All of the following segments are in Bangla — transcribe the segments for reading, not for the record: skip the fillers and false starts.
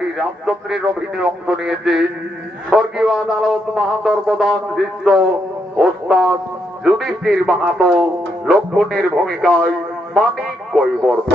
শ্রী রামচন্দ্রের অভিনয়ে অংশ নিয়েছে স্বর্গীয় আদালত মাহাতর প্রধান শিষ্য ওস্তাদ যুধিষ্ঠির মাহাতো, লক্ষণের ভূমিকায় মানিক কৈবর্ত।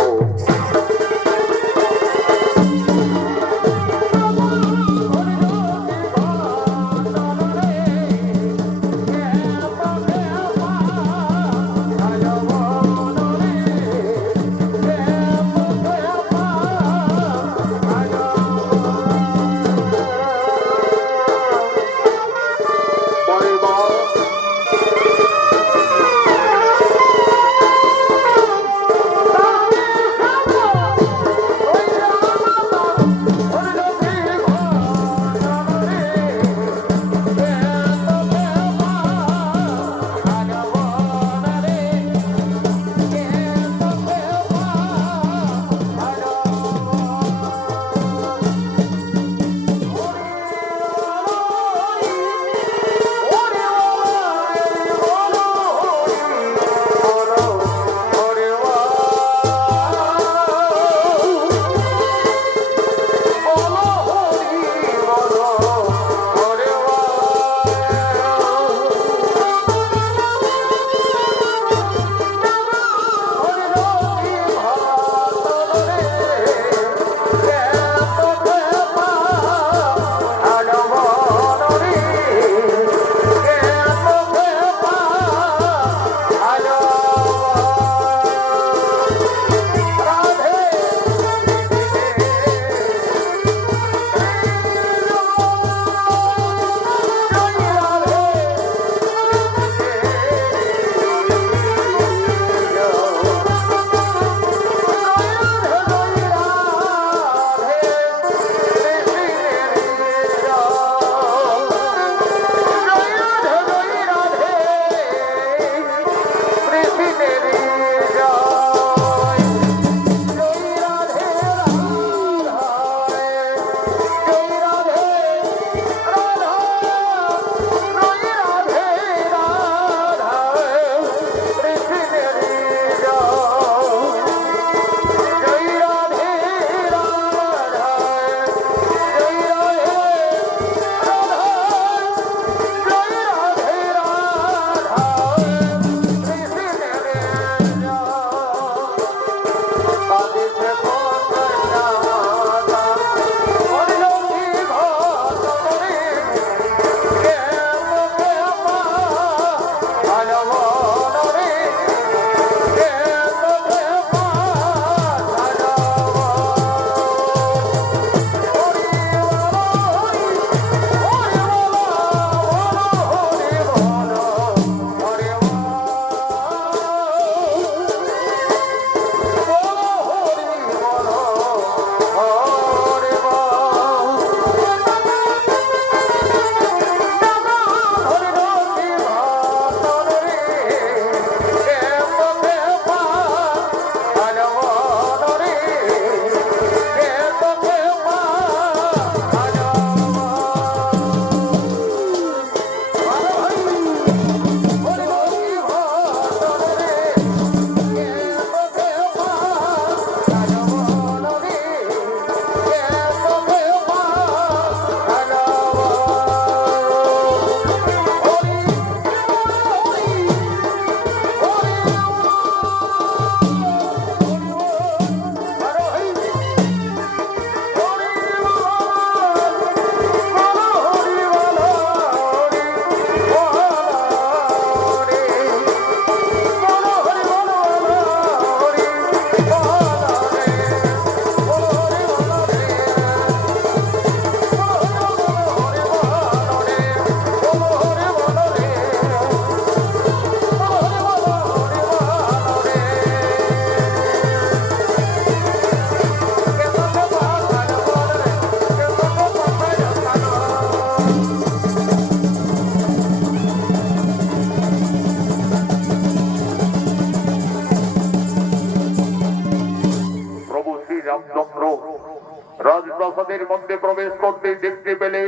রাজপ্রাসাদের মধ্যে প্রবেশ করতে দেখতে পেলে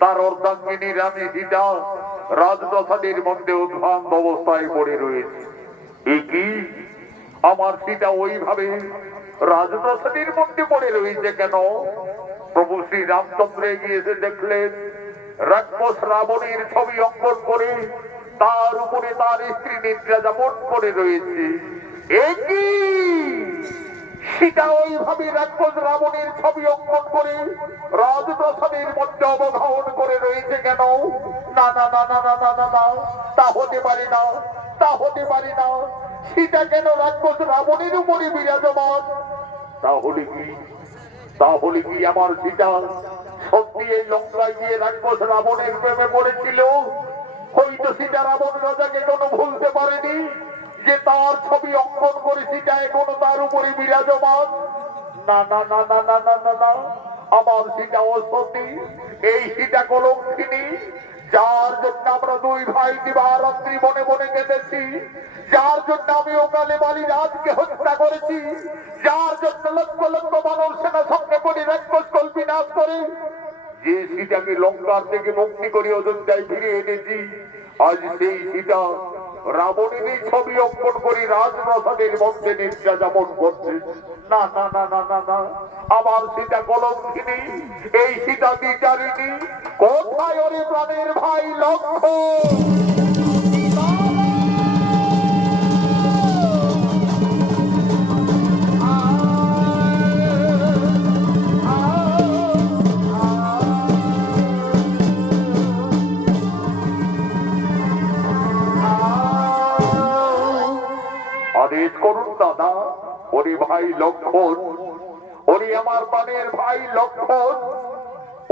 তার অর্ধাঙ্গিনী রানী সীতা রাজপ্রাসাদের মধ্যে উদ্ভ্রান্ত অবস্থায় পড়ে রয়েছে। এ কি, আমার সীতা ওইভাবে রাজপ্রাসাদের মধ্যে পড়ে রয়েছে কেন? প্রভু শ্রী রামচন্দ্র এগিয়ে এসে দেখলেন রাক্ষস রাবণের ছবি অঙ্কন করে তার উপরে তার স্ত্রী নিদ্রা যাপন করে রয়েছে। একই সীতা ওইভাবে রাক্ষস রাবণের ছবি অঙ্কন করে রাজপ্রাসাদের মধ্যে অবধারণ করে রয়েছে কেন? না না না না না না না না, তা হতে পারে না, তা হতে পারে না। সীতা কেন রাক্ষস রাবণের উপরে বিরাজমান? তাহলে কি, তাহলে কি আমার সীতা সত্যি এই লঙ্কায় গিয়ে রাক্ষস রাবণের প্রেমে পড়েছিল? হয়তো সীতা রাবণ রাজাকে কোনো ভুলতে পারেনি যে তার ছবি অঙ্কন করে সীতা এখনো তার উপরে বিরাজমান। না না না না না না না না, আমার সীতা অসতী, এই সীতা কলঙ্কিনী, যার জন্য আমরা দুই ভাই দিবারাত্রি মনে মনে কেঁদেছি, যার জন্য আমি ওকালে বালি রাজকে হত্যা করেছি, যার জন্য লক্ষ লক্ষ মানব সেনা সঙ্গে করে রাক্ষস কল্পিনাশ করে যে সীতাকে লঙ্কার থেকে মুক্তি করে অযোধ্যায় ফিরে এনেছি, আজ সেই সীতা রাবণেরই ছবি অঙ্কন করে রাজপ্রাসাদের মধ্যে নিদ্রা যাপন করছে। না না না না না না, আমার সীতা কলঙ্কিনী, এই সীতা বিচারিণী। কোথায় ওরে প্রাণের ভাই লক্ষ্মণ? আদেশ করুন দাদা। ওরে ভাই লক্ষ্মণ, ওরে আমার প্রাণের ভাই লক্ষ্মণ,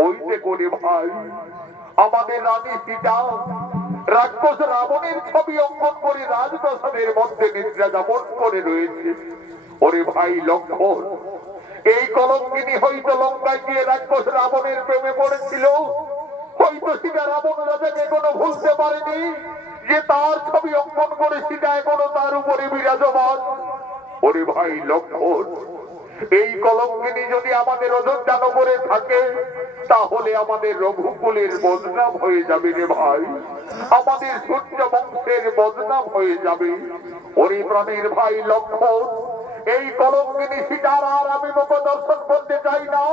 ওই যে করে ভাই আমাদের রানী সীতা রাক্ষস রাবণের ছবি অঙ্কন করে রাজপ্রাসাদের মধ্যে নিদ্রা যাপন করে রয়েছে। ওরে ভাই লক্ষ্মণ, এই কলঙ্কিনী হয়তো লঙ্কায় গিয়ে রাক্ষস রাবণের প্রেমে পড়েছিল। হয়তো সীতা রাবণ রাজাকে কোনো ভুলতে পারেনি যে তার ছবি অঙ্কন করে সীতা এখনো তার উপরে বিরাজমান। ওরে ভাই লক্ষ্মণ, এই কলঙ্কিনী যদি আমাদের অযোধ্যা নগরে থাকে তাহলে আমাদের রঘুকুলের বদনাম হয়ে যাবে রে ভাই, আমাদের সূর্য বংশের বদনাম হয়ে যাবে। ওরে প্রাণের ভাই লক্ষ্মণ, এই কলঙ্কিনী সীতার আর আমি মুখ দর্শন করতে চাই না।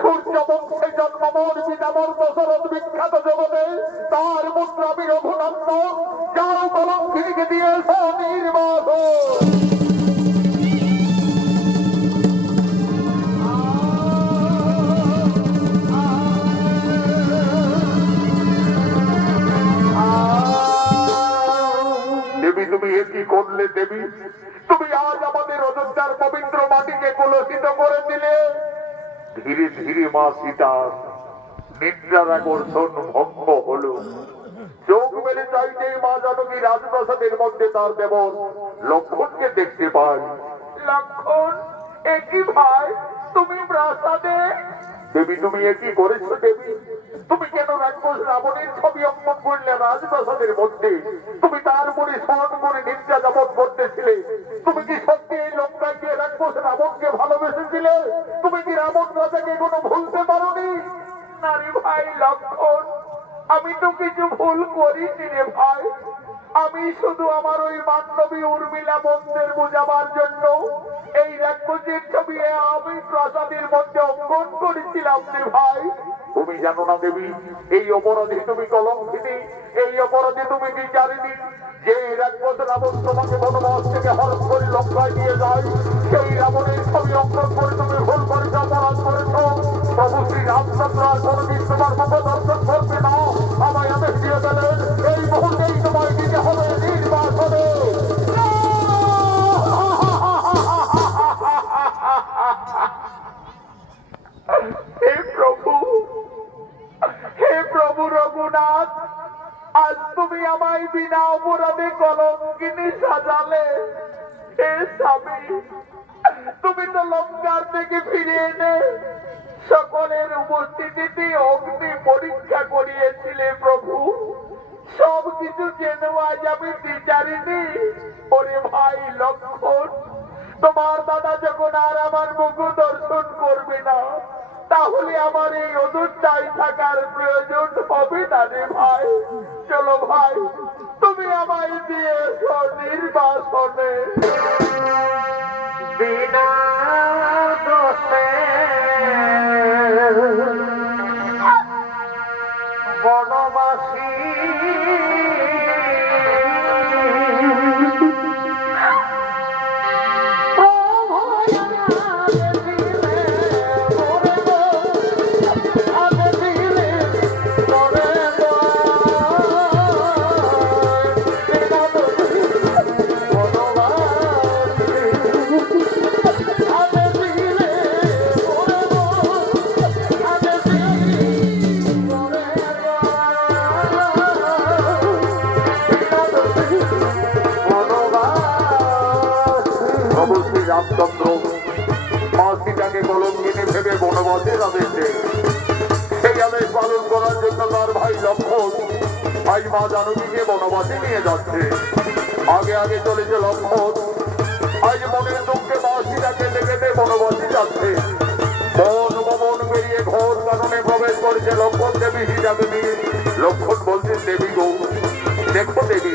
সূর্য বংশে জন্মমোর পিতামর দশরথ বিখ্যাত জগতে তার পুত্র আমি রঘুনন্দন, যার কলঙ্কিনীকে দিয়েছ নির্বাসন। দেবী, তুমি এ কি করলে দেবী? তুমি আজ আমাদের অযোধ্যার পবিত্র মাটিকে কলুষিত করে দিলে। ধীরে ধীরে মা সীতার নিদ্রার আকর্ষণ ভঙ্গ হলো। চোখ মেলে চাইতে মা জানকী রাজপ্রাসাদের মধ্যে তার দেবর লক্ষ্মণকে দেখতে পাই। লক্ষ্মণ, একই ভাই তুমি প্রাসাদে? দেবী, তুমি একই করেছো দেবী? তুমি কেন রাক্ষস রাবণের ছবি অঙ্কন করলে রাজপ্রাসাদের মধ্যে? তুমি তার উপরে স্মরণ করে নিদ্রা যাপন করতেছিলে। তুমি কি সত্যি এই লঙ্কায় গিয়ে রাক্ষস রাবণকে ভালোবেসেছিলে? তুমি কি রাবণ রাজাকে কোনো ভুলতে পারোনি? না রে ভাই লক্ষ্মণ, আমি তো কিছু ভুল করিনি রে ভাই। আমি শুধু আমার ওই বান্ধবী উর্মিলা মন্দের বোঝাবার জন্য এই রাক্ষসের ছবি আমি প্রাসাদের মধ্যে অঙ্কন করেছিলাম রে ভাই। তুমি জানো না দেবী, এই অপরাধী তুমি কলঙ্কিনী, এই অপরাধী তুমি কি জানিনি যে রাক্ষস রাবণ তোমাকে বনবাস থেকে হরণ করে লঙ্কায় নিয়ে যায়, সেই রাবণের ছবি অঙ্কন করে তুমি ভুল করেছ, অপরাধ করেছ। প্রভু শ্রী রামচন্দ্র আর কোনদিন তোমার মুখ দর্শন করবে না। আমায় আদেশ দিয়ে দিলেন এই মুহূর্তেই তোমায় দিতে হবে নির্বাসনে। হে প্রভু, হে প্রভু রঘুনাথ, আজ তুমি আমায় বিনা অপরাধে কলঙ্কিনী সাজালে। হে স্বামী, তুমি তো লঙ্কার থেকে ফিরে এনে সকলের উপস্থিতিতে অগ্নি পরীক্ষা করিয়েছিলে প্রভু। সবকিছু জেনে আজ আমি বিচারিনি। ওরে ভাই লক্ষ্মণ, তোমার দাদা যখন আর আমার মুখ দর্শন করবে না তাহলে আমার এই অযোধ্যায় থাকার প্রয়োজন হবে না রে ভাই। চলো ভাই, তুমি আমায় দিয়ে নির্বাসনে। বিনা দোষে জন্য তার ভাই লক্ষণ আজ মা জানকীকে বনবাসে নিয়ে যাচ্ছে। আগে আগে চলেছে লক্ষণ, আজ মনের দুঃখে মা সীতাকে কেটে বনবাসে যাচ্ছে। বন ভবন বেরিয়ে ঘোর কাননে প্রবেশ করেছে লক্ষণ দেবী সীতাকে নিয়ে। লক্ষণ বলছেন, দেবী গো, দেখো দেবী,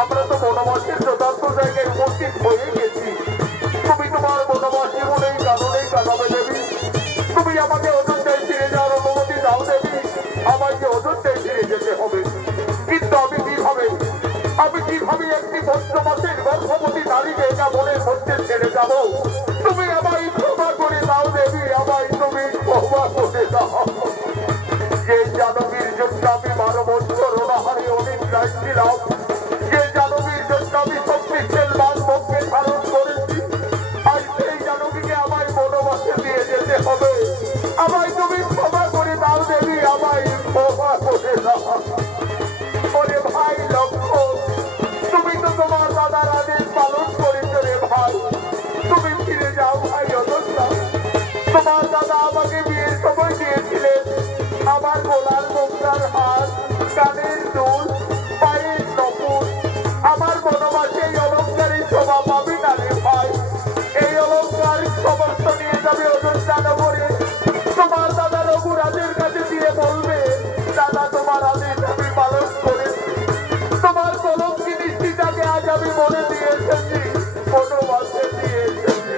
আমরা তো বনবাসের যথার্থ জায়গায় উপস্থিত হয়ে গেছি। তুমি তোমার বনবাসী মনেই কাননেই কাটাবে দেবী। তুমি আমাকে অযোধ্যায় ফিরে যাওয়ার অনুমতি দাও দেবী। আমাকে অযোধ্যায় ফিরে যেতে হবে, কিন্তু আমি কিভাবে একটি পঞ্চমাসের গর্ভবতী নারীকে এটা মনের মধ্যে ছেড়ে যাব? তুমি আমায় ক্ষমা করে দাও দেবী, আমায় তুমি ক্ষমা করে দাও। যে জানকীর জন্য আমি 12 বছর অনাহারে অনিদ্রায় ছিলাম, যে জানকীর জন্য আমি শক্তিশাল বালভোগকে ধারণ করেছি, আজ সেই জানকীকে আমায় বনবাসে দিয়ে যেতে হবে। আমায় তুমি ক্ষমা করে দাও দেবী, আমায় ক্ষমা করে দাও। ওরে ভাই লক্ষণ, তুমি তো তোমার দাদার আদেশ পালন করেছো রে ভাই। তুমি ফিরে যাও ভাই অযোধ্যা। তোমার দাদা আমাকে বিয়ের সময় দিয়েছিলেন আমার গলার মুক্তার হাত, কানের দুল, পায়ের নপুর। আমার বনবাসে এই অলঙ্কারের শোভা পাবি না রে ভাই। এই অলঙ্কার সমস্ত নিয়ে যাবে অযোধ্যা নগরে। তোমার দাদা রঘুরাজের কাছে দিয়ে বলবে, দাদা তোমার আদেশ আমি পালন করেছি। তোমার কলঙ্কিনী সীতাকে আজ আমি বলে দিয়ে এসেছি, বনবাসে দিয়ে এসেছি।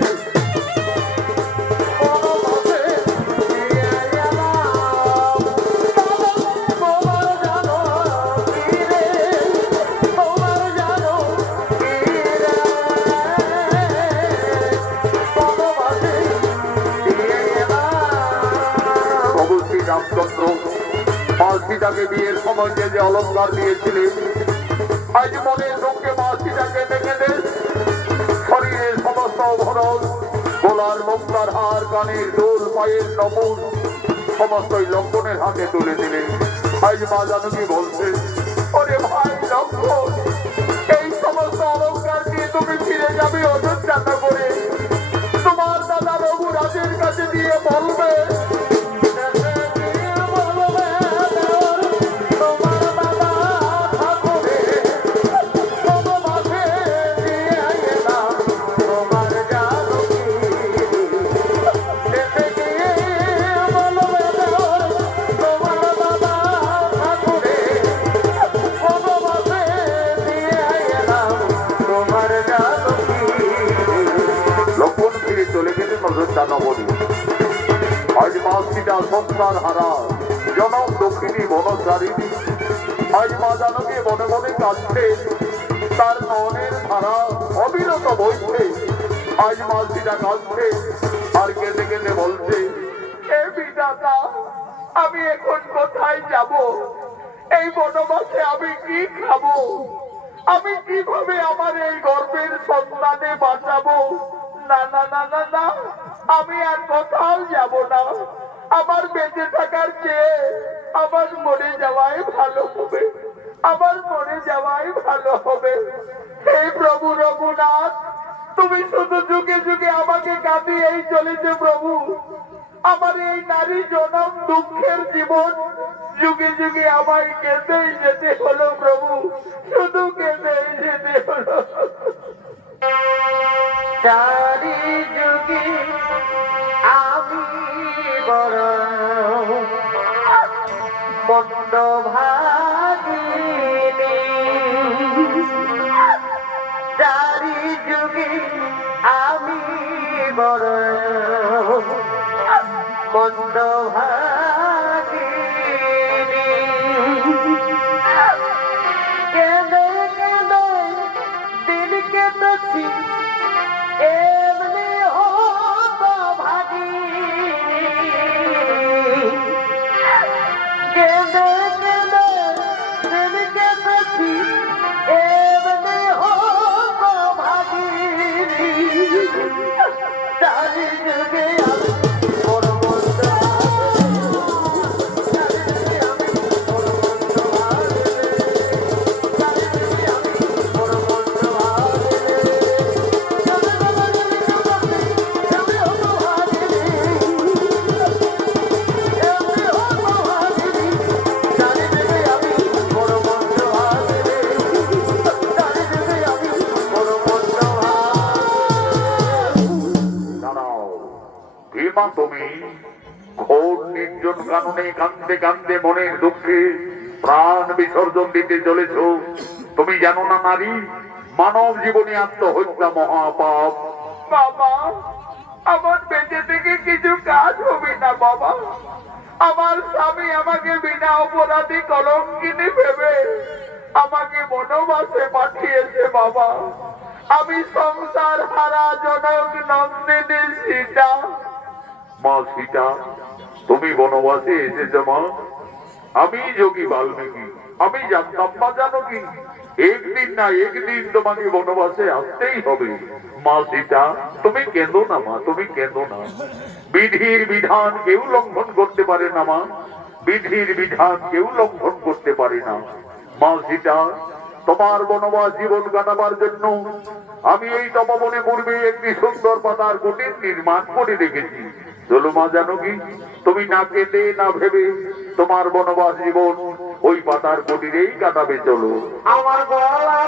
রামচন্দ্র মা সীতাকে বিয়ের সময় যে অলঙ্কার দিয়েছিলেন, আজ মনের দুঃখে মা সীতাকে দেখে শরীরের সমস্ত ভরণ, গোলার মুক্তার হার, কানের দুল, পায়ের নপুর সমস্তই লক্ষণের হাতে তুলে দিলেন। আজ মা জানকী বলছে, ওরে ভাই লক্ষণ, এই সমস্ত অলঙ্কার দিয়ে তুমি ফিরে যাবে অযোধ্যা নগরে। তোমার দাদা রঘুরাজের কাছে দিয়ে বলবে, আজ মা সীতা সংসার হারা, জনম দক্ষিণী বনচারিণী। আজ মা জানকী মনে মনে কাঁদছে, তার নয়নের ধারা অবিরত বইছে। আজ মা সীতা কাঁদছে আর কেঁদে কেঁদে বলছে, হে বিধাতা, আমি এখন কোথায় যাব? এই বনবাসে আমি কি খাবো? আমি কিভাবে আমার এই গর্ভের সন্তানে বাঁচাবো? না না না না না, আমি আর কোথাও যাব না। আমার বেঁচে থাকার চেয়ে আমার মরে যাওয়াই ভালো হবে, আমার মরে যাওয়াই ভালো হবে। হে প্রভু রঘুনাথ, তুমি শুধু যুগে যুগে আমাকে কাঁদিয়েই চলেছে প্রভু। আমার এই নারী জনম দুঃখের জীবন যুগে যুগে আমায় কেঁদেই যেতে হলো প্রভু, শুধু কেঁদেই যেতে হলো। চারি যুগে আমি বড় মন্দ ভাগিনী, চারি যুগে আমি বড় মন্দ ভাগিনী। কেঁদে কেঁদে দিন কেটেছি, এমনি হতো ভাগিনী। কেঁদে কেঁদে দিন কেটেছি, এমনি হতো ভাগিনী। চারি যুগে আমি বড় মন্দ তুমি ঘোর নির্জন কাননে কান্দে কান্দে মনের দুঃখে প্রাণ বিসর্জন দিতে চলেছ। তুমি জানো না নারী, মানব জীবনে আত্মহত্যা মহাপাপ। বাবা, আমার বেঁচে থেকে কিছু কাজ হবে না বাবা। আমার স্বামী আমাকে বিনা অপরাধী কলঙ্কিনী ভেবে আমাকে বনবাসে পাঠিয়েছে বাবা। আমি সংসার হারা জনক নন্দিনী সীতা। মা সীতা, তুমি বনবাসে এসেছ মা? আমি যোগী বাল্মীকি, আমি জানতাম না জানো কি, একদিন না একদিন তোমাকে বনবাসে আসতেই হবে। মা সীতা, তুমি কেঁদো না মা, তুমি কেঁদো না। বিধির বিধান কেউ লঙ্ঘন করতে পারে না মা, বিধির বিধান কেউ লঙ্ঘন করতে পারে না। মা সীতা, তোমার বনবাস জীবন কাটাবার জন্য আমি এই তপবনে পূর্বে একটি সুন্দর পাতার কুটির নির্মাণ করে রেখেছি। চলো মা জানকী, তুমি না কেঁদে না ভেবে তোমার বনবাস জীবন ওই পাতার কুটিরেই কাটাবে। চলো। আমার গলা